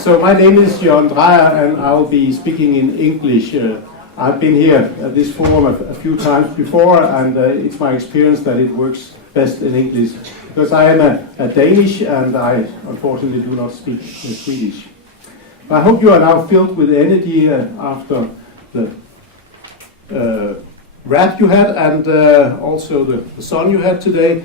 So my name is Jørgen Dreyer, and I'll be speaking in English. I've been here at this forum a few times before, and it's my experience that it works best in English, because I am a Danish and I unfortunately do not speak Swedish. I hope you are now filled with energy after the rap you had and also the sun you had today.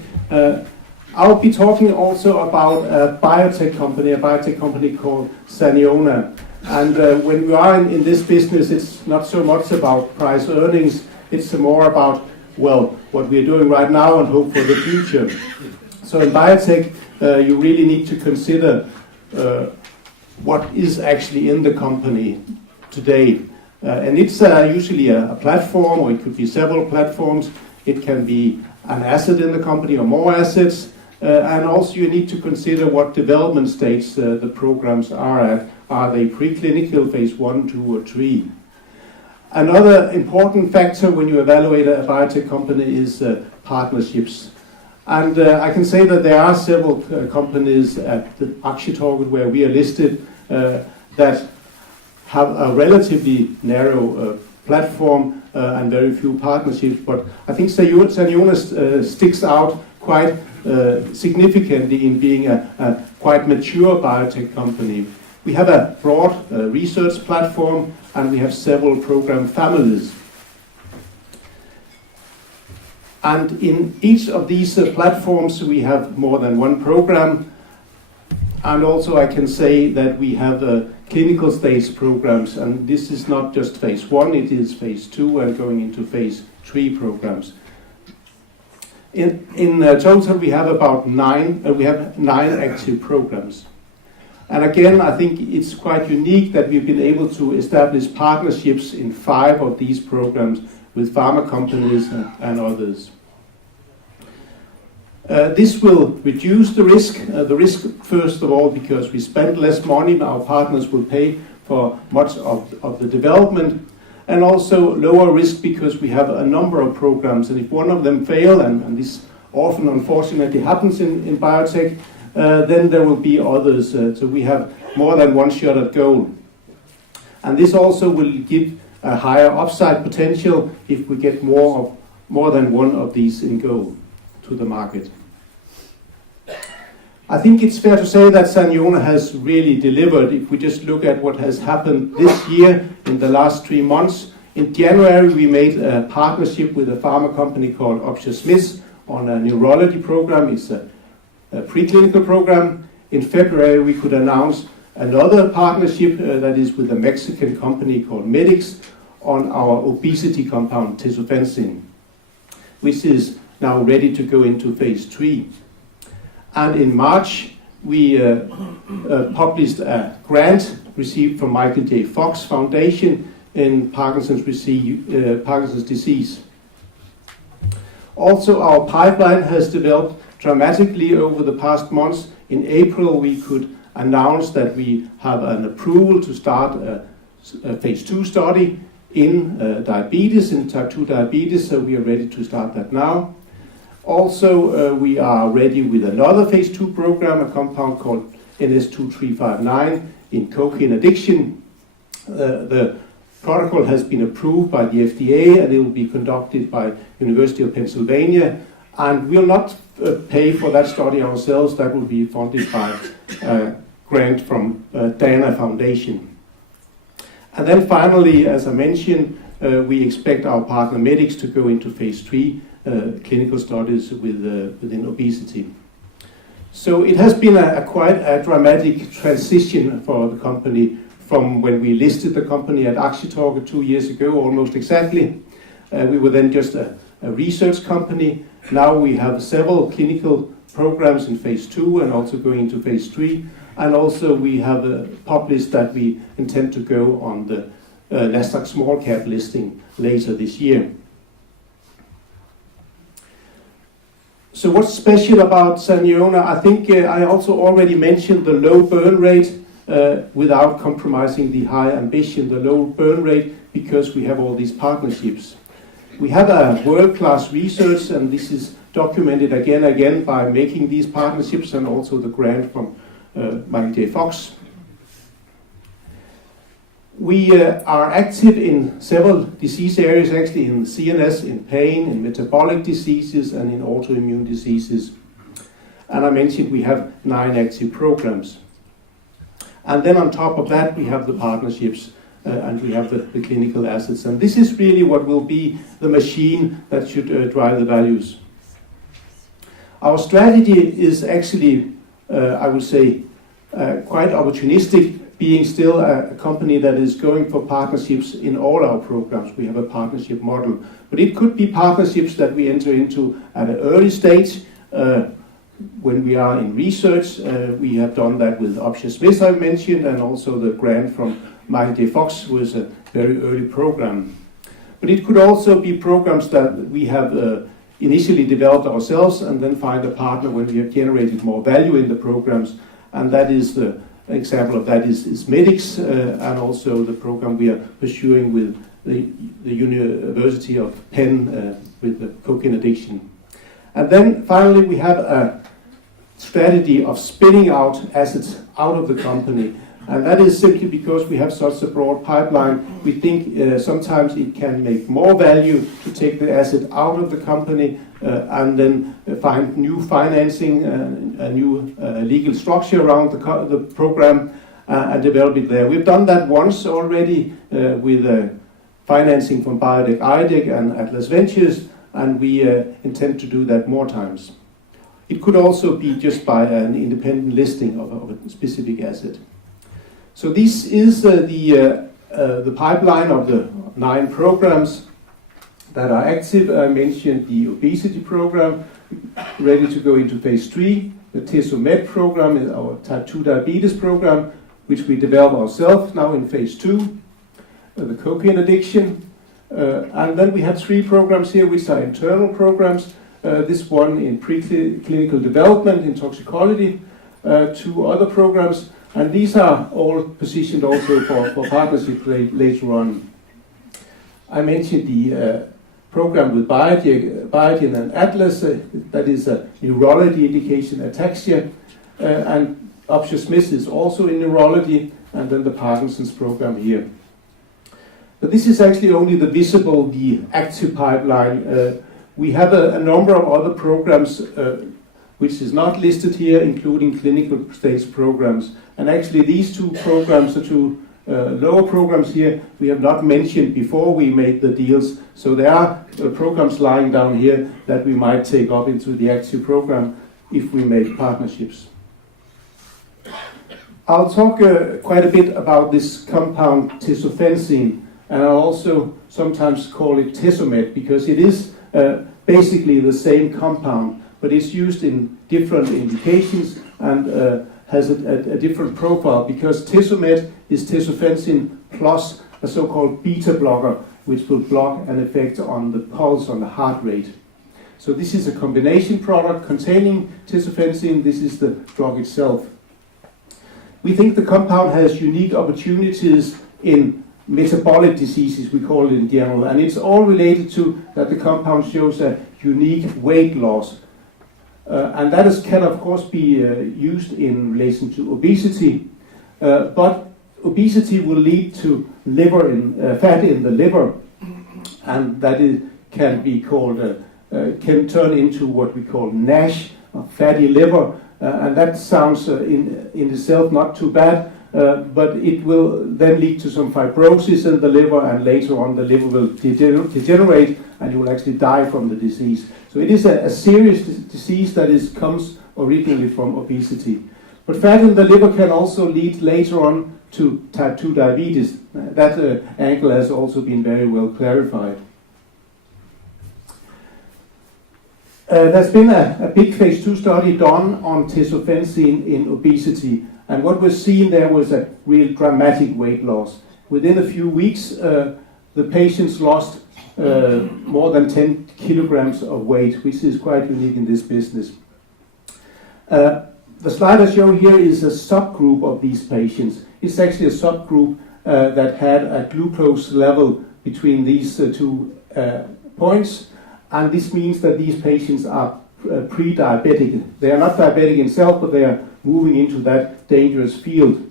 I'll be talking also about a biotech company called Saniona. And when we are in this business, it's not so much about price earnings, it's more about, well, what we're doing right now and hope for the future. So in biotech, you really need to consider what is actually in the company today. And it's usually a platform, or it could be several platforms. It can be an asset in the company or more assets. And also you need to consider what development stage the programs are at. Are they preclinical, phase 1, 2, or 3? Another important factor when you evaluate a biotech company is partnerships. And I can say that there are several companies at the Aktietorget where we are listed that have a relatively narrow platform and very few partnerships. But I think Saniona sticks out quite significantly in being a quite mature biotech company. We have a broad research platform and we have several program families. And in each of these platforms we have more than one program. And also I can say that we have clinical stage programs, and this is not just phase 1, it is phase 2 and going into phase 3 programs. In total we have about 9 active programs. And again, I think it's quite unique that we've been able to establish partnerships in 5 of these programs with pharma companies and others. This will reduce the risk first of all because we spend less money, our partners will pay for much of the development, and also lower risk because we have a number of programs, and if one of them fail, and this often unfortunately happens in biotech, then there will be others, so we have more than one shot at goal. And this also will give a higher upside potential if we get more than one of these in goal to the market. I think it's fair to say that Saniona has really delivered. If we just look at what has happened this year in the last 3 months, in January we made a partnership with a pharma company called Smith on a neurology program. It's a preclinical program. In February we could announce another partnership that is with a Mexican company called Medix on our obesity compound tesofensine, which is now ready to go into phase 3. And in March, we published a grant received from Michael J. Fox Foundation in Parkinson's disease. Also, our pipeline has developed dramatically over the past months. In April, we could announce that we have an approval to start a phase 2 study in diabetes, in type 2 diabetes, so we are ready to start that now. Also, we are ready with another phase 2 program, a compound called NS2359 in cocaine addiction. The protocol has been approved by the FDA and it will be conducted by University of Pennsylvania, and we'll not pay for that study ourselves. That will be funded by a grant from Dana Foundation. And then finally, as I mentioned, we expect our partner Medix to go into phase 3 clinical studies within obesity. So it has been quite a dramatic transition for the company from when we listed the company at Aktietorget 2 years ago, almost exactly. We were then just a research company. Now we have several clinical programs in phase 2 and also going into phase 3. And also we have published that we intend to go on the Nasdaq small cap listing later this year. So what's special about Saniona? I think I also already mentioned the low burn rate without compromising the high ambition, the low burn rate, because we have all these partnerships. We have a world-class research, and this is documented again by making these partnerships and also the grant from Michael J. Fox. We are active in several disease areas, actually in CNS, in pain, in metabolic diseases, and in autoimmune diseases. And I mentioned we have 9 active programs. And then on top of that, we have the partnerships and we have the clinical assets. And this is really what will be the machine that should drive the values. Our strategy is actually, I would say, quite opportunistic, being still a company that is going for partnerships in all our programs. We have a partnership model. But it could be partnerships that we enter into at an early stage when we are in research. We have done that with Option Smith, I mentioned, and also the grant from Michael J. Fox, who is a very early program. But it could also be programs that we have initially developed ourselves and then find a partner when we have generated more value in the programs. And that is the example of that is Medics and also the program we are pursuing with the University of Penn with the cocaine addiction. And then finally we have a strategy of spinning out assets out of the company. And that is simply because we have such a broad pipeline. We think sometimes it can make more value to take the asset out of the company and then find new financing, a new legal structure around the program and develop it there. We've done that once already with financing from Biotech IDEC and Atlas Ventures, and we intend to do that more times. It could also be just by an independent listing of a specific asset. So this is the pipeline of the 9 programs that are active. I mentioned the obesity program, ready to go into phase 3. The TESOMED program is our type 2 diabetes program, which we develop ourselves now in phase 2. The cocaine addiction. And then we have 3 programs here, which are internal programs. This one in preclinical development in toxicology. 2 other programs. And these are all positioned also for partnership later on. I mentioned the program with Biogen and Atlas, that is a neurology indication, ataxia, and Option Smith is also in neurology, and then the Parkinson's program here. But this is actually only the visible, the active pipeline. We have a number of other programs which is not listed here, including clinical stage programs. And actually these 2 programs, the 2 lower programs here, we have not mentioned before we made the deals. So there are programs lying down here that we might take up into the active program if we make partnerships. I'll talk quite a bit about this compound tesofensine, and I'll also sometimes call it TESOMED because it is basically the same compound, but it's used in different indications and has a different profile because TESOMED is tesofensine plus a so-called beta blocker, which will block an effect on the pulse, on the heart rate. So this is a combination product containing tesofensine. This is the drug itself. We think the compound has unique opportunities in metabolic diseases, we call it in general, and it's all related to that the compound shows a unique weight loss. And that can of course be used in relation to obesity, but obesity will lead to fat in the liver, and that can be called, can turn into what we call NASH, fatty liver, and that sounds in itself not too bad, but it will then lead to some fibrosis in the liver, and later on the liver will degenerate and you will actually die from the disease. So it is a serious disease that comes originally from obesity. But fat in the liver can also lead later on to type 2 diabetes. That angle has also been very well clarified. There's been a big phase 2 study done on tesofensine in obesity, and what was seen there was a real dramatic weight loss. Within a few weeks, the patients lost more than 10 kilograms of weight, which is quite unique in this business. The slide I show here is a subgroup of these patients. It's actually a subgroup that had a glucose level between these 2 points, and this means that these patients are pre-diabetic. They are not diabetic in itself, but they are moving into that dangerous field.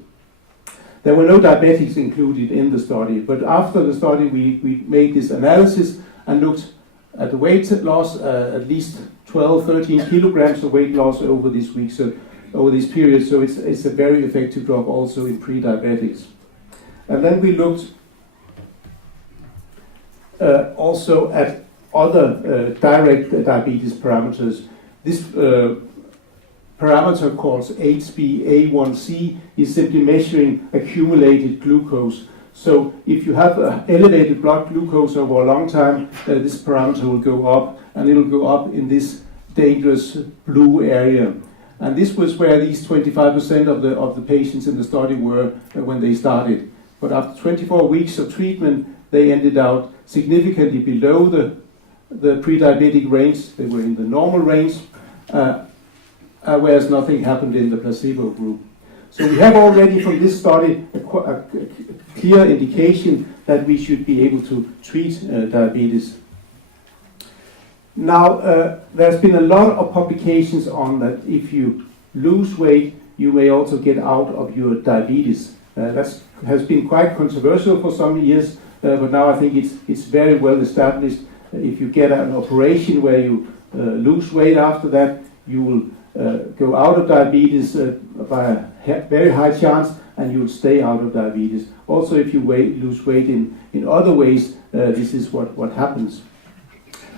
There were no diabetics included in the study, but after the study we made this analysis and looked at the weight loss, at least 12, 13 kilograms of weight loss over this week, so over this period, so it's a very effective drug also in pre-diabetics. And then we looked also at other direct diabetes parameters. This parameter called HbA1c is simply measuring accumulated glucose. So if you have elevated blood glucose over a long time, this parameter will go up, and it will go up in this dangerous blue area. And this was where these 25% of the patients in the study were when they started. But after 24 weeks of treatment, they ended out significantly below the pre-diabetic range. They were in the normal range, whereas nothing happened in the placebo group. So we have already from this study a clear indication that we should be able to treat diabetes. Now, there's been a lot of publications on that if you lose weight, you may also get out of your diabetes. That has been quite controversial for some years, but now I think it's very well established. If you get an operation where you lose weight after that, you will go out of diabetes by a very high chance, and you will stay out of diabetes. Also, if you lose weight in other ways, this is what happens.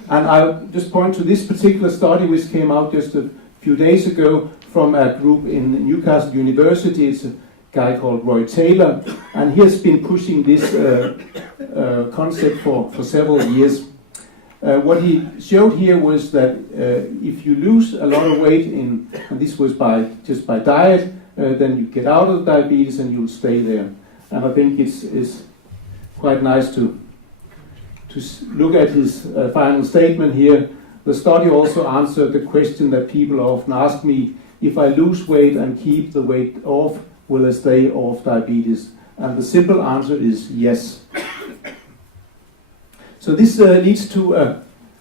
And I'll just point to this particular study which came out just a few days ago from a group in Newcastle University. It's a guy called Roy Taylor, and he has been pushing this concept for several years. What he showed here was that if you lose a lot of weight and this was just by diet, then you get out of diabetes and you'll stay there. And I think it's quite nice to look at his final statement here. The study also answered the question that people often ask me: if I lose weight and keep the weight off, will I stay off diabetes? And the simple answer is yes. So this leads to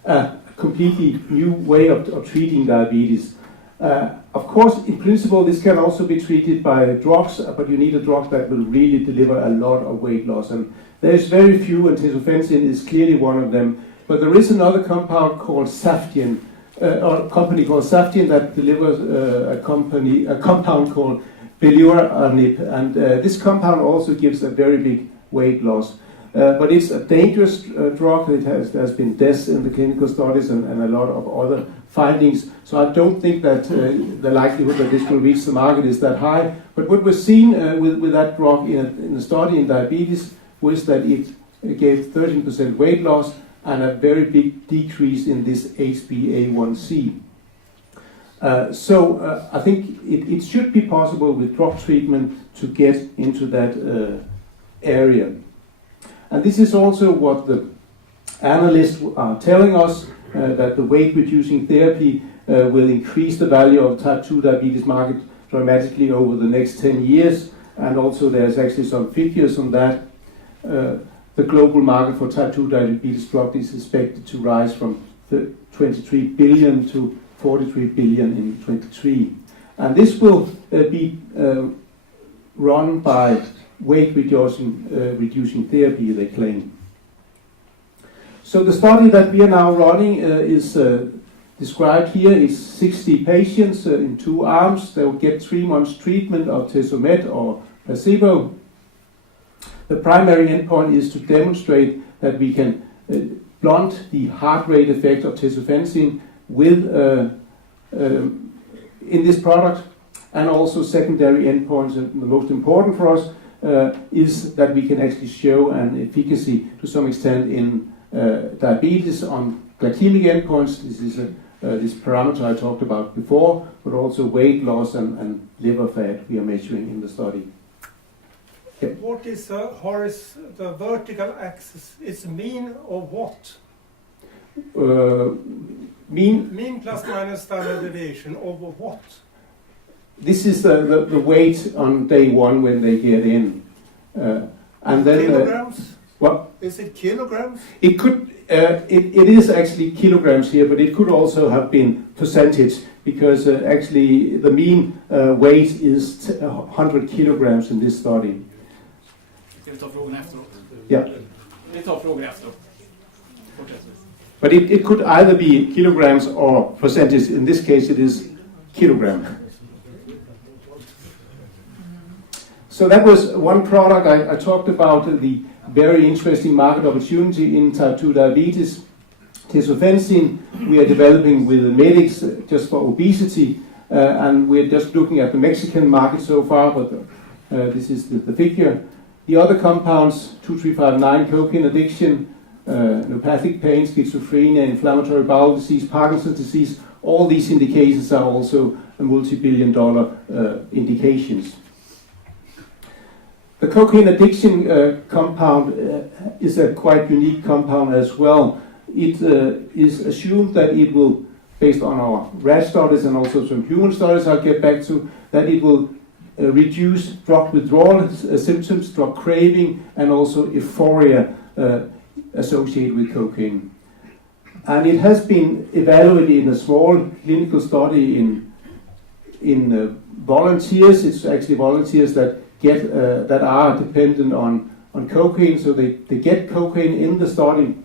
a completely new way of treating diabetes. Of course, in principle, this can also be treated by drugs, but you need a drug that will really deliver a lot of weight loss. And there's very few, and tesofensine is clearly one of them. But there is another compound called Saftian, or a company called Saftian that delivers a compound called beluranib, and this compound also gives a very big weight loss. But it's a dangerous drug. There's been deaths in the clinical studies and a lot of other findings. So I don't think that the likelihood that this will reach the market is that high. But what was seen with that drug in the study in diabetes was that it gave 13% weight loss and a very big decrease in this HbA1c. So I think it should be possible with drug treatment to get into that area. And this is also what the analysts are telling us, that the weight-reducing therapy will increase the value of type 2 diabetes market dramatically over the next 10 years. And also there's actually some figures on that. The global market for type 2 diabetes drug is expected to rise from 23 billion to 43 billion in 23. And this will be run by weight-reducing therapy, they claim. So the study that we are now running is described here. It's 60 patients in 2 arms. They will get 3 months treatment of tesomet or placebo. The primary endpoint is to demonstrate that we can blunt the heart rate effect of tesofensine with in this product, and also secondary endpoints, and the most important for us is that we can actually show an efficacy to some extent in diabetes on glycemic endpoints. This is this parameter I talked about before, but also weight loss and liver fat we are measuring in the study. Yep. What is the vertical axis? Is mean or what? Mean plus minus standard deviation over what? This is the weight on day 1 when they get in. And then kilograms? What? Is it kilograms? It could. It is actually kilograms here, but it could also have been percentage, because actually the mean weight is 100 kilograms in this study. Ska vi ta frågorna efteråt? Yeah. Vi tar frågorna efteråt. Fortsätt. But it could either be kilograms or percentage. In this case, it is kilogram. So that was one product. I talked about the very interesting market opportunity in type 2 diabetes. Tesofensine we are developing with the medics just for obesity, and we're just looking at the Mexican market so far, but this is the figure. The other compounds, 2359, cocaine addiction, neuropathic pain, schizophrenia, inflammatory bowel disease, Parkinson's disease, all these indications are also multi-billion-dollar indications. The cocaine addiction compound is a quite unique compound as well. It is assumed that it will, based on our rat studies and also some human studies I'll get back to, that it will reduce drug withdrawal symptoms, drug craving, and also euphoria associated with cocaine. And it has been evaluated in a small clinical study in volunteers. It's actually volunteers that that are dependent on cocaine, so they get cocaine in the study.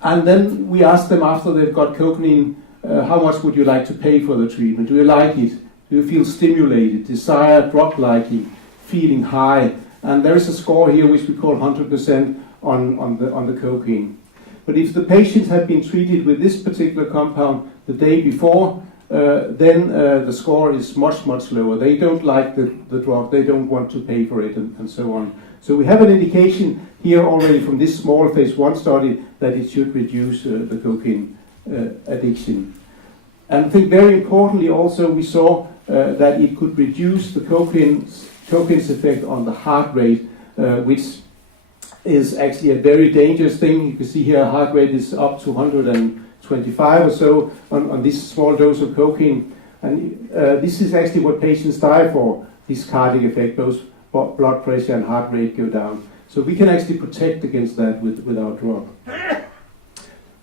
And then we ask them after they've got cocaine, how much would you like to pay for the treatment? Do you like it? Do you feel stimulated, desire drug liking, feeling high? And there is a score here which we call 100% on the cocaine. But if the patients had been treated with this particular compound the day before, then the score is much lower. They don't like the drug, they don't want to pay for it, and so on. So we have an indication here already from this small phase 1 study that it should reduce the cocaine addiction. And I think very importantly also we saw that it could reduce the cocaine's effect on the heart rate, which is actually a very dangerous thing. You can see here heart rate is up to 125 or so on this small dose of cocaine. And this is actually what patients die for, this cardiac effect, both blood pressure and heart rate go down. So we can actually protect against that with our drug.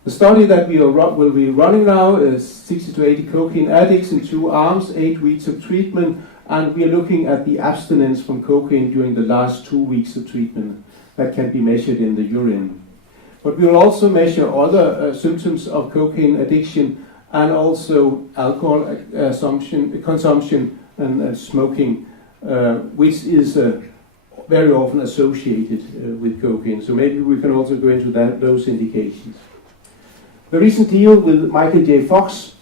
The study that we will be running now is 60 to 80 cocaine addicts in 2 arms, 8 weeks of treatment, and we are looking at the abstinence from cocaine during the last 2 weeks of treatment. That can be measured in the urine. But we will also measure other symptoms of cocaine addiction and also alcohol consumption and smoking, which is very often associated with cocaine. So maybe we can also go into those indications. The recent deal with Michael J. Fox,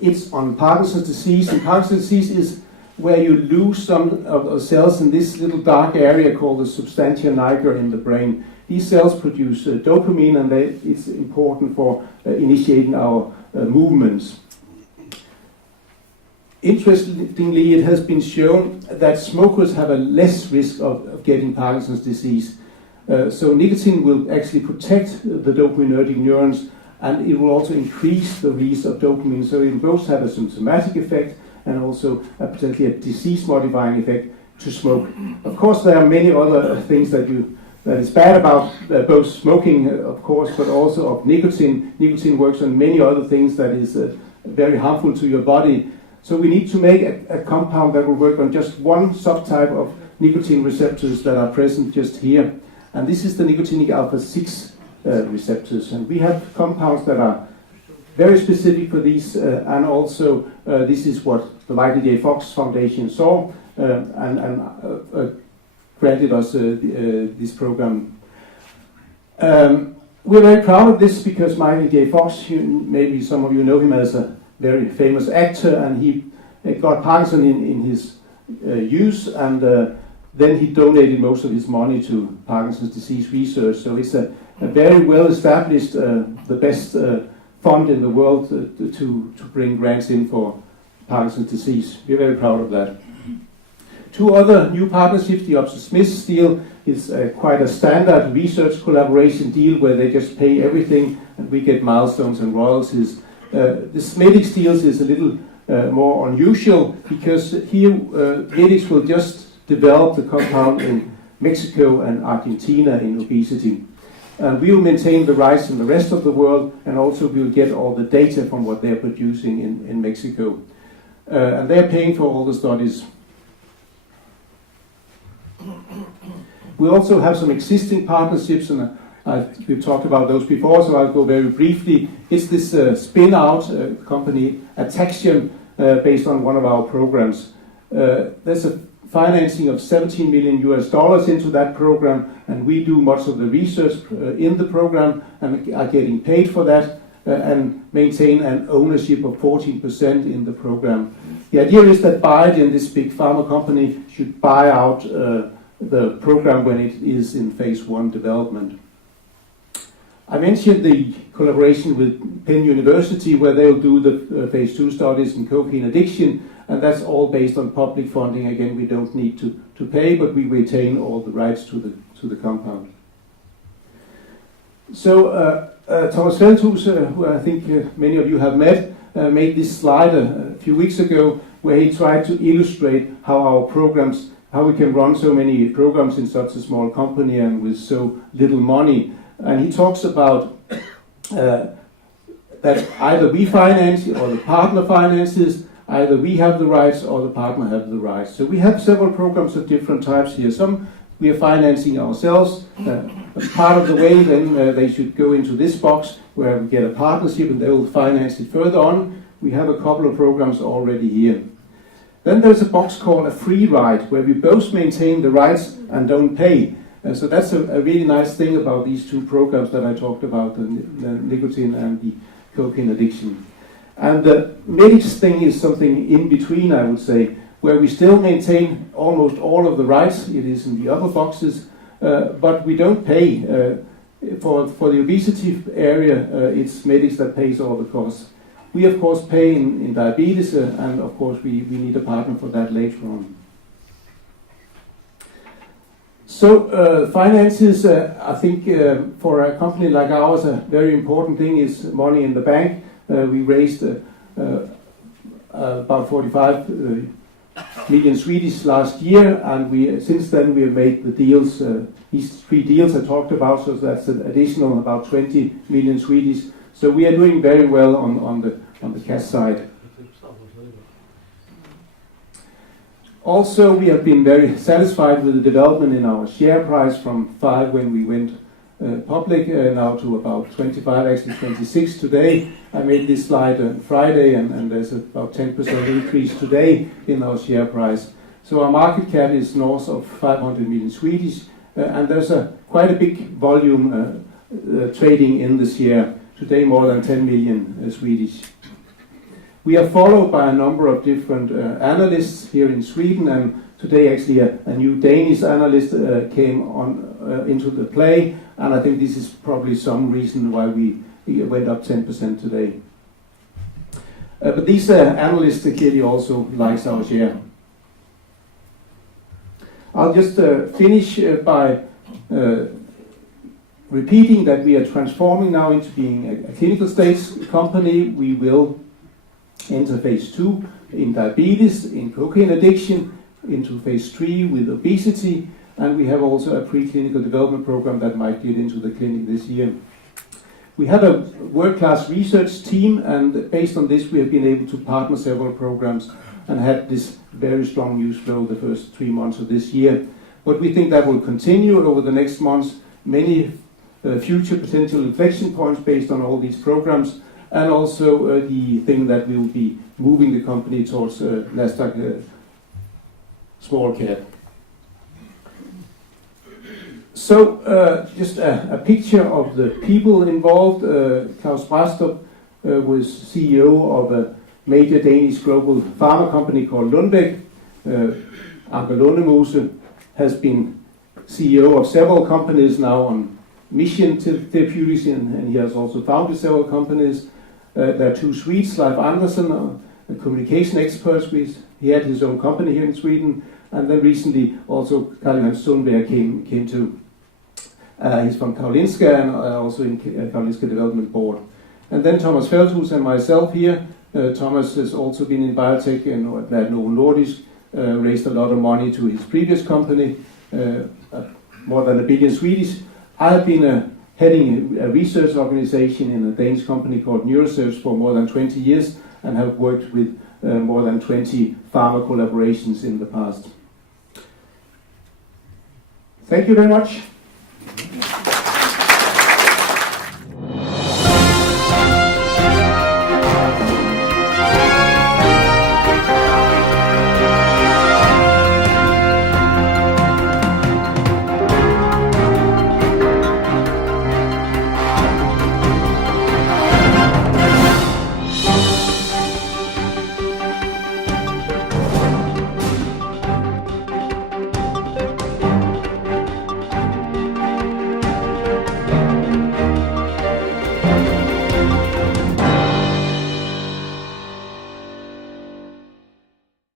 it's on Parkinson's disease, and Parkinson's disease is where you lose some of the cells in this little dark area called the substantia nigra in the brain. These cells produce dopamine, and it's important for initiating our movements. Interestingly, it has been shown that smokers have a less risk of getting Parkinson's disease. So nicotine will actually protect the dopaminergic neurons, and it will also increase the release of dopamine. So it both have a symptomatic effect and also potentially a disease-modifying effect to smoke. Of course, there are many other things that is bad about both smoking, of course, but also of nicotine. Nicotine works on many other things that is very harmful to your body. So we need to make a compound that will work on just one subtype of nicotine receptors that are present just here. And this is the nicotinic alpha-6 receptors. And we have compounds that are very specific for these, and also this is what the Michael J. Fox Foundation saw and granted us this program. We're very proud of this because Michael J. Fox, maybe some of you know him as a very famous actor, and he got Parkinson in his use, and then he donated most of his money to Parkinson's disease research. So it's a very well established, the best fund in the world to bring grants in for Parkinson's disease. We're very proud of that. 2 other new partnerships. The Oxford-Smith deal is quite a standard research collaboration deal where they just pay everything and we get milestones and royalties. The Smedix deals is a little more unusual because here Medix will just develop the compound in Mexico and Argentina in obesity. And we will maintain the rights in the rest of the world, and also we will get all the data from what they're producing in Mexico. And they're paying for all the studies. We also have some existing partnerships, and we've talked about those before, so I'll go very briefly. It's this spin-out company, Ataxion, based on one of our programs. There's a financing of $17 million into that program, and we do much of the research in the program and are getting paid for that, and maintain an ownership of 14% in the program. The idea is that Biogen, this big pharma company, should buy out the program when it is in phase 1 development. I mentioned the collaboration with Penn University, where they'll do the phase 2 studies in cocaine addiction, and that's all based on public funding. Again, we don't need to pay, but we retain all the rights to the compound. So Thomas Feldhus, who I think many of you have met, made this slide a few weeks ago, where he tried to illustrate how we can run so many programs in such a small company and with so little money. And he talks about that either we finance or the partner finances, either we have the rights or the partner have the rights. So we have several programs of different types here. Some we are financing ourselves. Part of the way, then they should go into this box where we get a partnership and they will finance it further on. We have a couple of programs already here. Then there's a box called a free ride, where we both maintain the rights and don't pay. So that's a really nice thing about these two programs that I talked about, the nicotine and the cocaine addiction. And the MEDIX thing is something in between, I would say, where we still maintain almost all of the rights. It is in the upper boxes, but we don't pay. For the obesity area, it's MEDIX that pays all the costs. We, of course, pay in diabetes, and, of course, we need a partner for that later on. So finances, I think for a company like ours, a very important thing is money in the bank. We raised about 45 million Swedish last year, and since then we have made the deals, these 3 deals I talked about, so that's an additional about 20 million Swedish. So we are doing very well on the cash side. Also, we have been very satisfied with the development in our share price from 5 when we went public, now to about 25, actually 26 today. I made this slide on Friday, and there's about 10% increase today in our share price. So our market cap is north of 500 million Swedish, and there's quite a big volume trading in this year. Today more than 10 million Swedish. We are followed by a number of different analysts here in Sweden, and today actually a new Danish analyst came on into the play, and I think this is probably some reason why we went up 10% today. But these analysts clearly also likes our share. I'll just finish by repeating that we are transforming now into being a clinical stage company. We will enter phase 2 in diabetes, in cocaine addiction, into phase 3 with obesity, and we have also a preclinical development program that might get into the clinic this year. We have a world-class research team, and based on this we have been able to partner several programs and had this very strong news flow the first 3 months of this year. But we think that will continue over the next months. Many future potential inflection points based on all these programs, and also the thing that we will be moving the company towards Nasdaq small cap. So just a picture of the people involved. Claus Brastrup was CEO of a major Danish global pharma company called Lundbeck. Anker Lundemose has been CEO of several companies now on mission therapeutics, and he has also founded several companies. There are 2 Swedes, Leif Andersen, a communication expert. He had his own company here in Sweden, and then recently also Carl-Johan Sundberg came to. He's from Karolinska and also in Karolinska Development Board. And then Thomas Feldhus and myself here. Thomas has also been in biotech and at Novo Nordisk, raised a lot of money to his previous company, more than 1 billion Swedish. I have been heading a research organization in a Danish company called Neurosearch for more than 20 years and have worked with more than 20 pharma collaborations in the past. Thank you very much.